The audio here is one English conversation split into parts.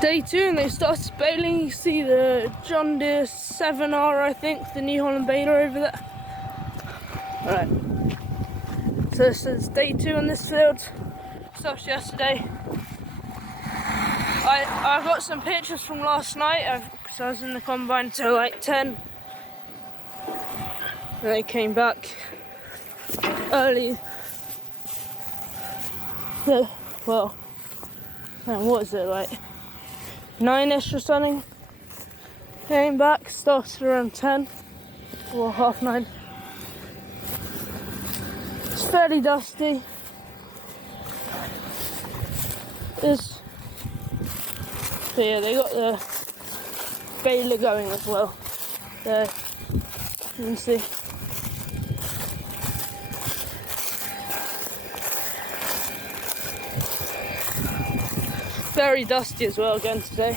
Day 2 and they started baling. You see the John Deere 7R, I think, the New Holland Baler over there. Alright, so this is day 2 on this field. Started yesterday. I got some pictures from last night because I was in the combine till like 10. And they came back early. So, well, what is it, like 9ish or something? Came back, started around 10 or half 9. It's fairly dusty. So yeah, they got the baler going as well. There, you can see. Very dusty as well again today.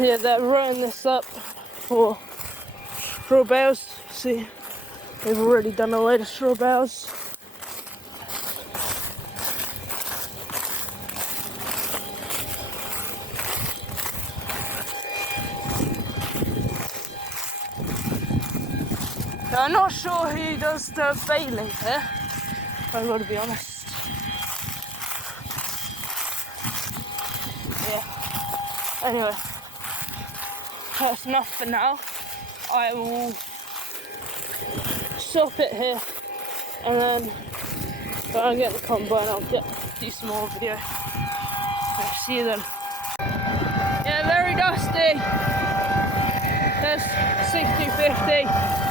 Yeah, they're rolling this up for straw bales. See, they've already done a load of straw bales. Now, I'm not sure who does the baling here, I've got to be honest. Yeah, anyway, that's enough for now. I will stop it here, and then when I get the combine I'll do some more video. I'll see you then. Yeah, very dusty. There's 60-50.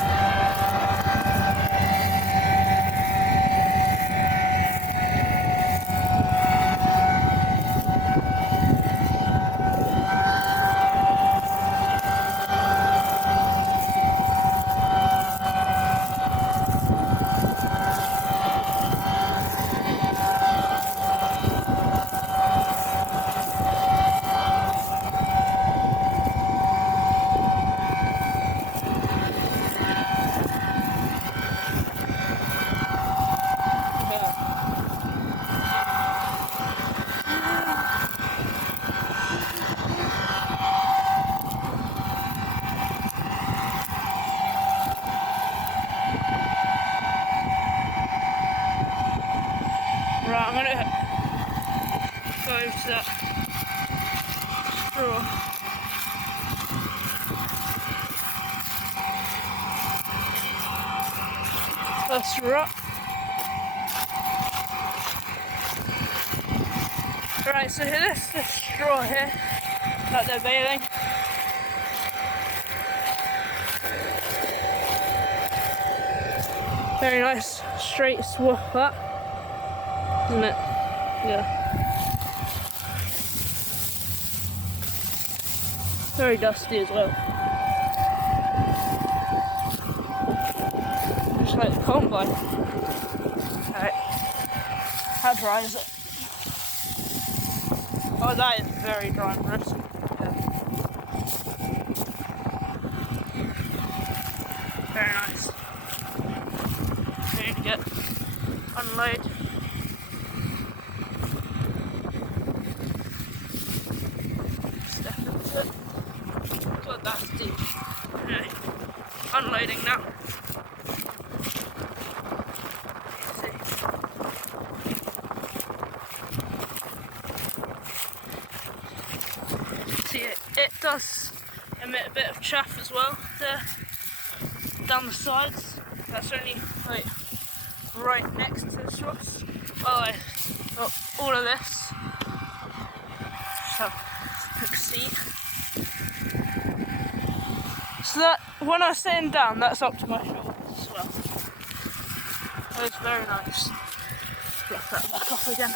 Right, I'm gonna go to that straw. That's right. Right, so this is the straw here that they're baling. Very nice, straight swath that. Isn't it? Yeah. Very dusty as well. Just like the combine. Alright. How dry is it? Oh, that is very dry and brisk. Yeah. Very nice. Need to get unload. Got that deep. Anyway, unloading now. See, it does emit a bit of chaff as well there down the sides. That's only like right next to the straws. Oh, I got all of this. Just have a quick seat. So that, when I stand down, that's up to my shoulders as well. So it's very nice. Fluff that back off again.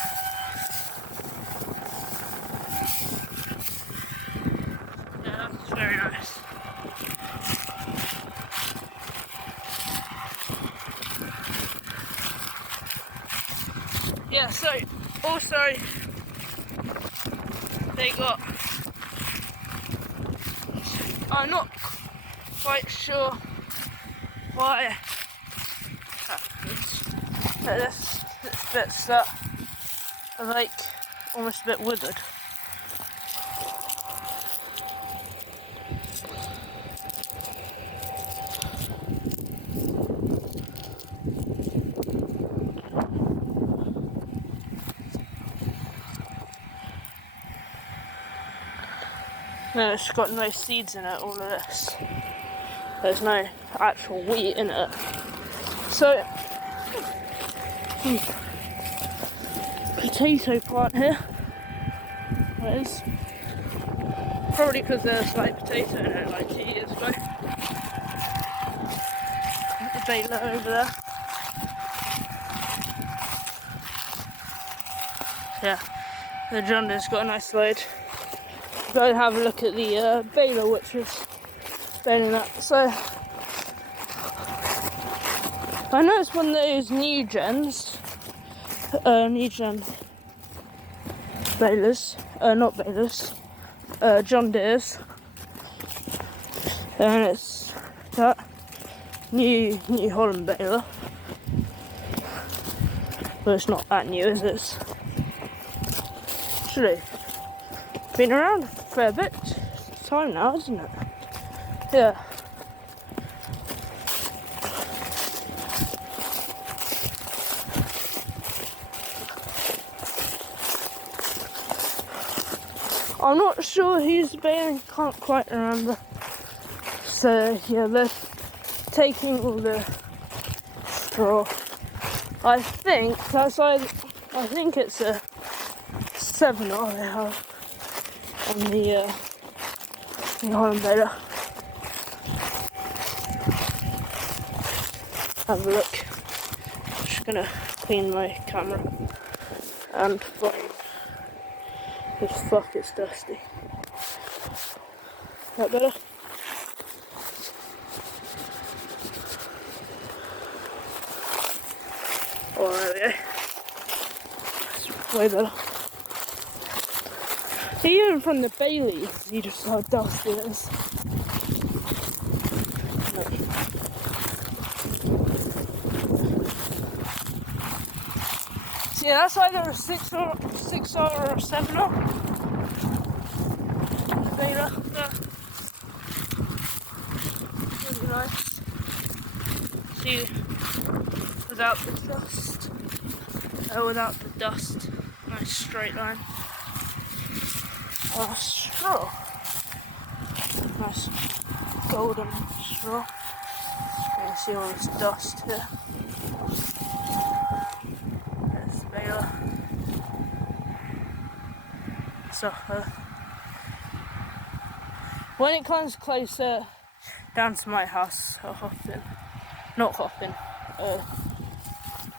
Yeah, that's very nice. Yeah, so also they got, I'm not quite sure why this bit's that are like almost a bit withered. No, it's got no seeds in it, all of this. There's no actual wheat in it. So, potato plant here. There it is. Probably because there's like potato in it like 2 years ago. The baler over there. Yeah, the John Deere's got a nice load. Go and have a look at the baler, which is baling that. So I know it's one of those new gen balers, not balers, John Deere's, and it's that new Holland baler. But it's not that new, is it? It's actually been around a fair bit of time now, isn't it? Yeah. I'm not sure who's baling, can't quite remember. So yeah, they're taking all the straw. I think it's a 7 they have on the Holland baler. Have a look. Just gonna clean my camera and find this. Fuck, it's dusty. That better? Oh, there we go. That's way better. Even from the Baileys, you just saw how dusty it is. So yeah, that's either a 6R or a 7R. Baler, yeah. Really nice. See, without the dust, nice straight line. Straw. Nice golden straw. You can see all this dust here. There's the baler. So, when it comes closer down to my house, I'll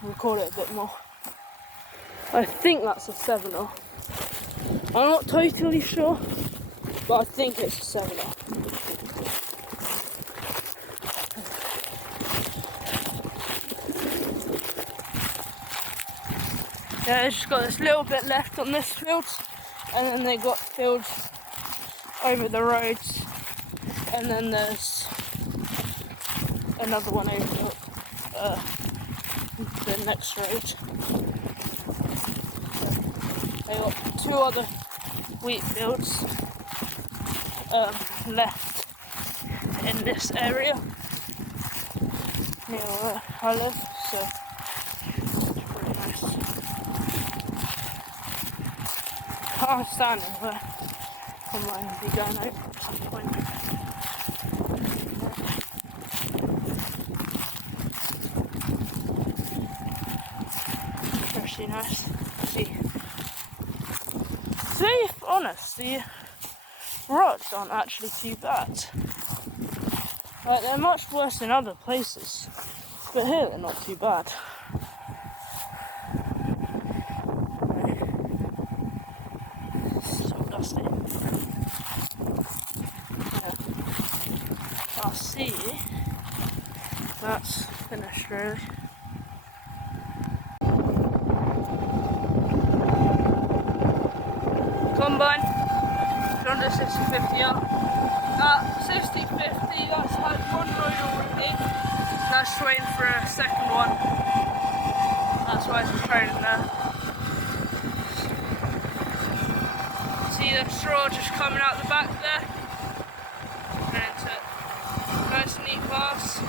record it a bit more. I think that's a 7R. I'm not totally sure, but I think it's a 7R. Yeah, it's just got this little bit left on this field, and then they got fields over the roads, and then there's another one over the next road. They got 2 other wheat fields left in this area near where I live, so it's pretty nice. I'm standing where I might be going out at some point. Actually nice. See. To be honest, the rods aren't actually too bad. Like, they're much worse in other places, but here they're not too bad. Still dusty. Yeah. I'll see. That's finished really. Combine, John Deere 6050R. 6050, that's how waiting for a second one. That's why it's trailing there. See the straw just coming out the back there? And into it. Nice neat pass.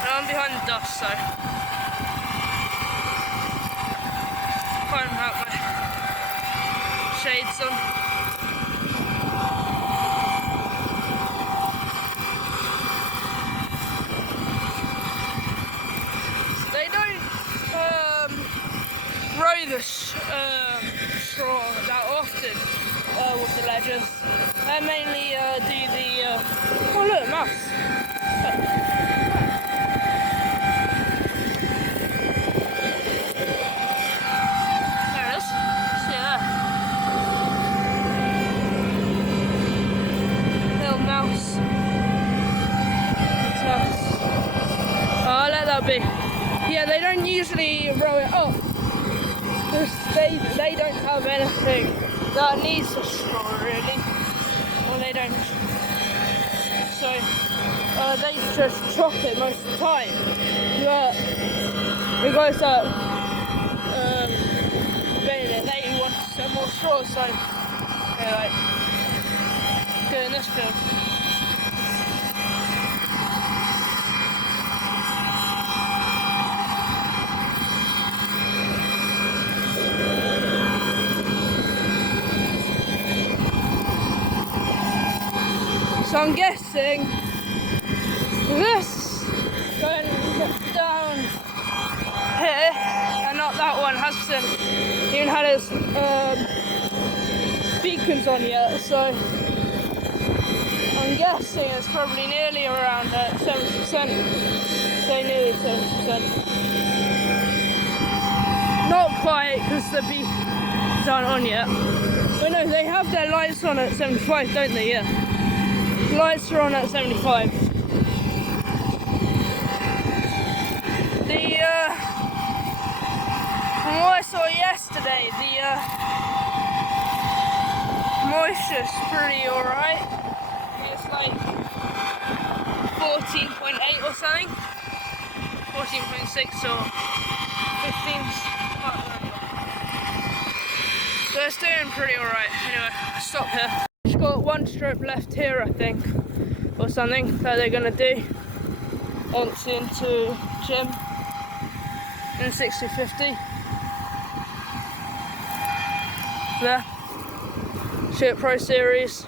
And I'm behind the dust, so can't have my shades on. Row the straw that often with the ledgers. They mainly do the oh look, mouse. There it is. See it there. Little mouse. Oh, I'll let that be. Yeah, they don't usually row it up. They don't have anything that needs a straw really, or they don't, so they just chop it most of the time. But the guys that Baler, they want some more straw, so they're like doing this field. So I'm guessing this going down here and not that one hasn't even had its beacons on yet, so I'm guessing it's probably nearly around 70%. So nearly 70%. Not quite because the beacons aren't on yet. But no, they have their lights on at 75, don't they? Yeah. Lights are on at 75. From what I saw yesterday, the moisture's pretty alright. It's like 14.8 or something. 14.6 or 15. Can't remember. So it's doing pretty alright. Anyway, I'll stop here. Got one strip left here, I think, or something that they're gonna do. Empty into gym in 60/50. There. Stewart Pro Series.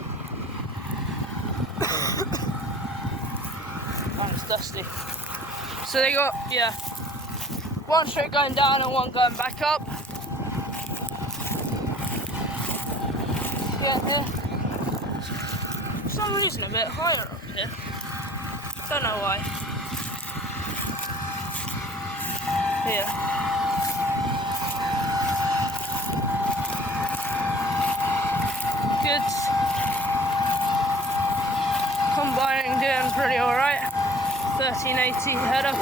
Oh, it's dusty. So they got, yeah, one strip going down and one going back up. Yeah, there. For some reason a bit higher up here. Don't know why. Here. Good. Combining doing pretty alright. 1380 header.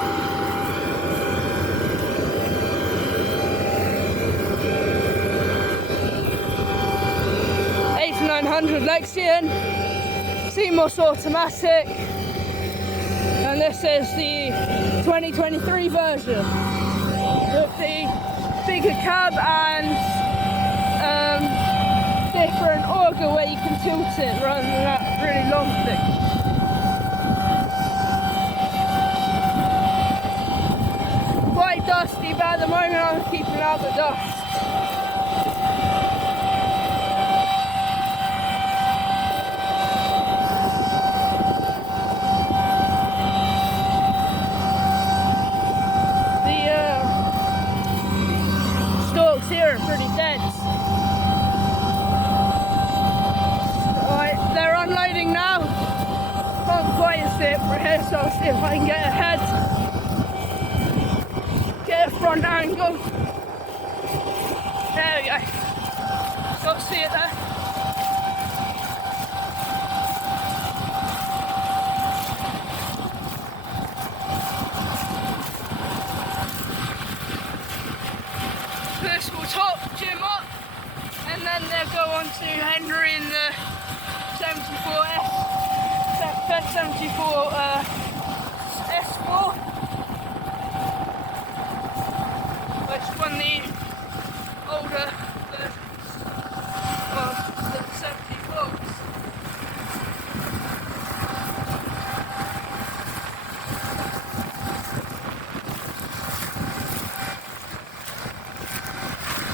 $8,900 Lexion. CMOS automatic, and this is the 2023 version with the bigger cab and different auger where you can tilt it rather than that really long thing. Quite dusty, but at the moment I'm keeping out the dust. Here are pretty dense. Alright, they're unloading now. Can't quite see it from here, so I'll see if I can get ahead. Get a front angle. There we go. Got to see it there. This will top Jim up, and then then they'll go on to Henry in the 74S, Fendt 74 S4, which won the older of the 74s.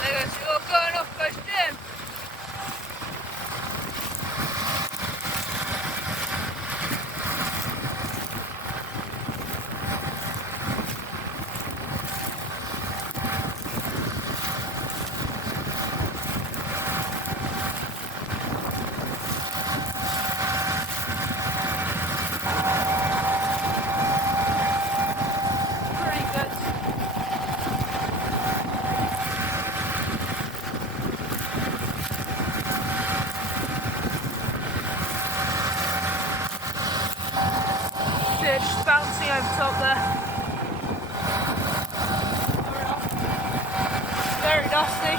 There goes, you're going off, goes Jim. Just bouncing over top there. Very dusty.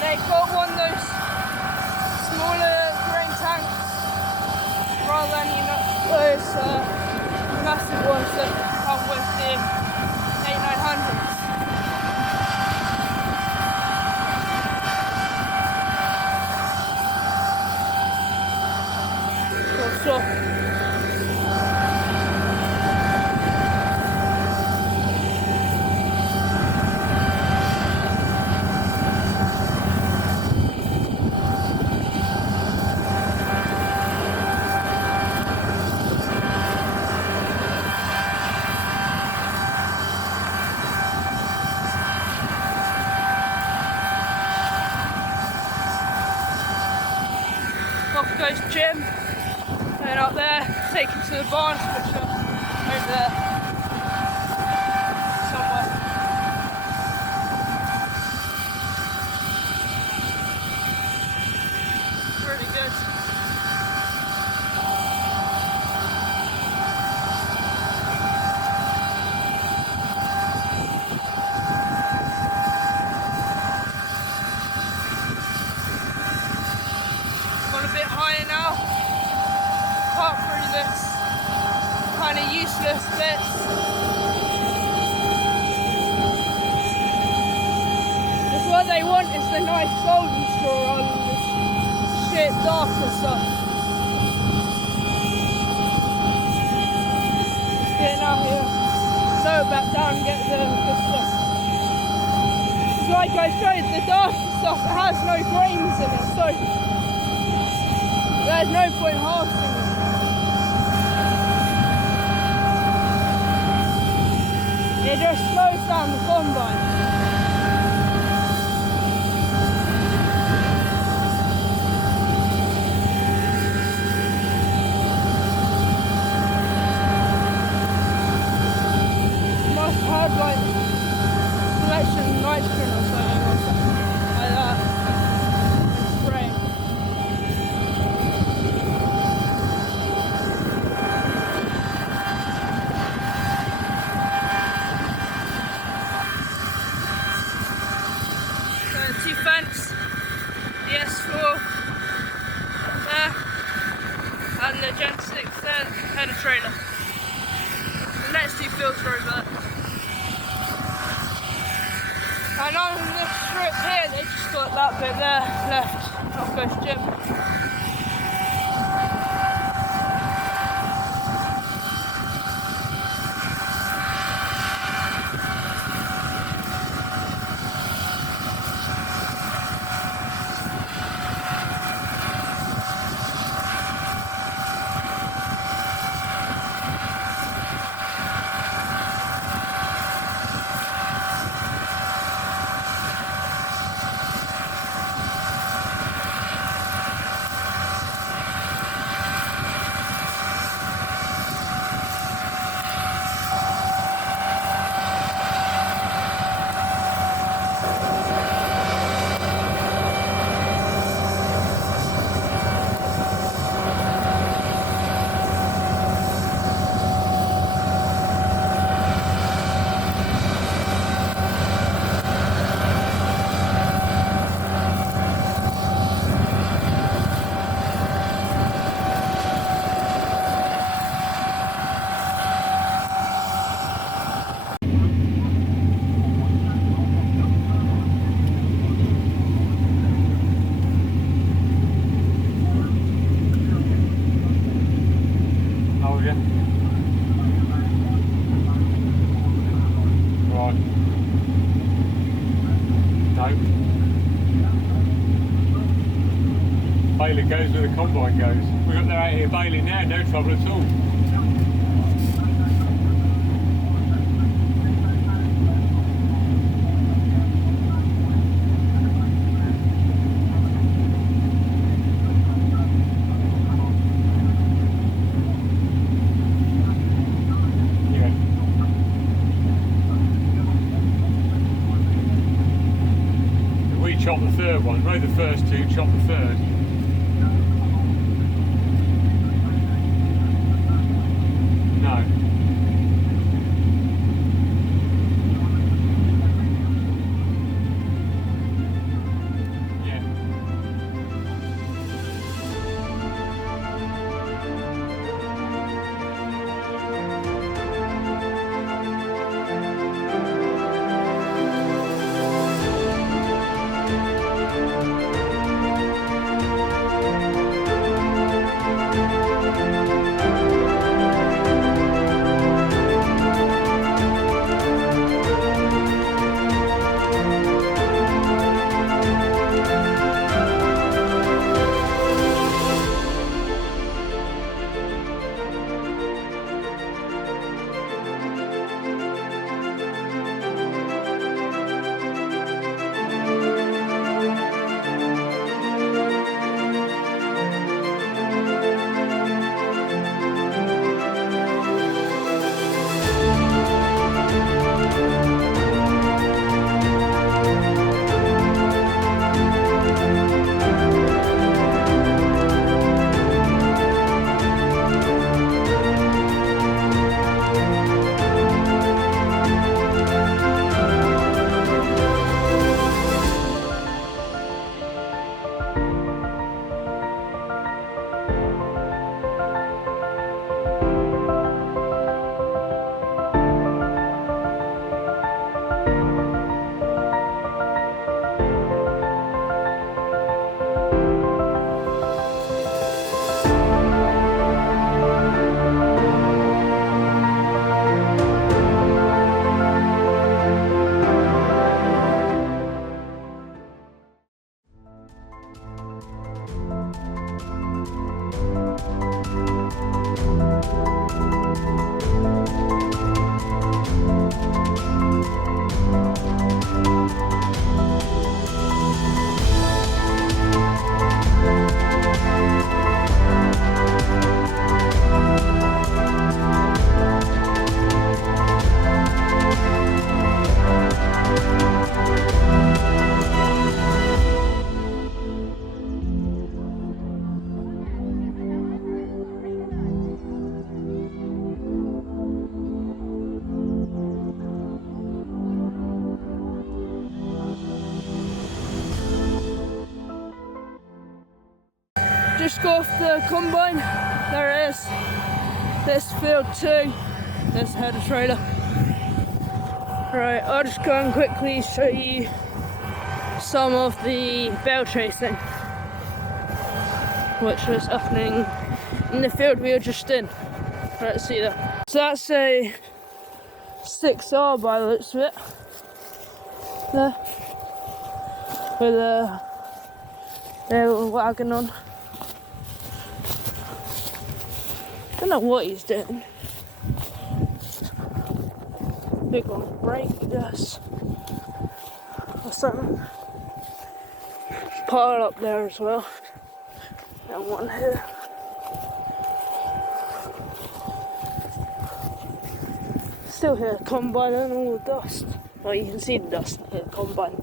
They've got one of those smaller grain tanks rather than those massive ones that come with the 8900s. So. Off goes Jim, and up there, taken to the barn, which are over there somewhere. Really good. A bit higher now, apart through this kind of useless bits. Because what they want is the nice golden straw on this shit darker stuff. Getting out here, slow back down and get the good stuff. It's like I showed, the darker stuff, it has no grains in it, so there's no point harvesting it. It just slows down the combine. Must have like selection nitrogen or something like that. Spray. Two Fendts, the S4 there, and the Gen 6 there, and a trailer. The next two fields are over there. And on this strip here, they just got that bit there left. Off goes Jim. baler goes where the combine goes. We're up there out here baling now, no trouble at all. Chop the third one, row the first two, chop the third. No. Just go off the combine, there it is. This field too, this header trailer. Right, I'll just go and quickly show you some of the bale chasing, which was happening in the field we were just in. Right, let's see that. So that's a 6R by the looks of it. There. With their little wagon on. Don't know what he's doing. Big on brake, I guess. Or something. Pile up there as well. And one here. Still hear the combine and all the dust. Well, you can see the dust, hear the combine.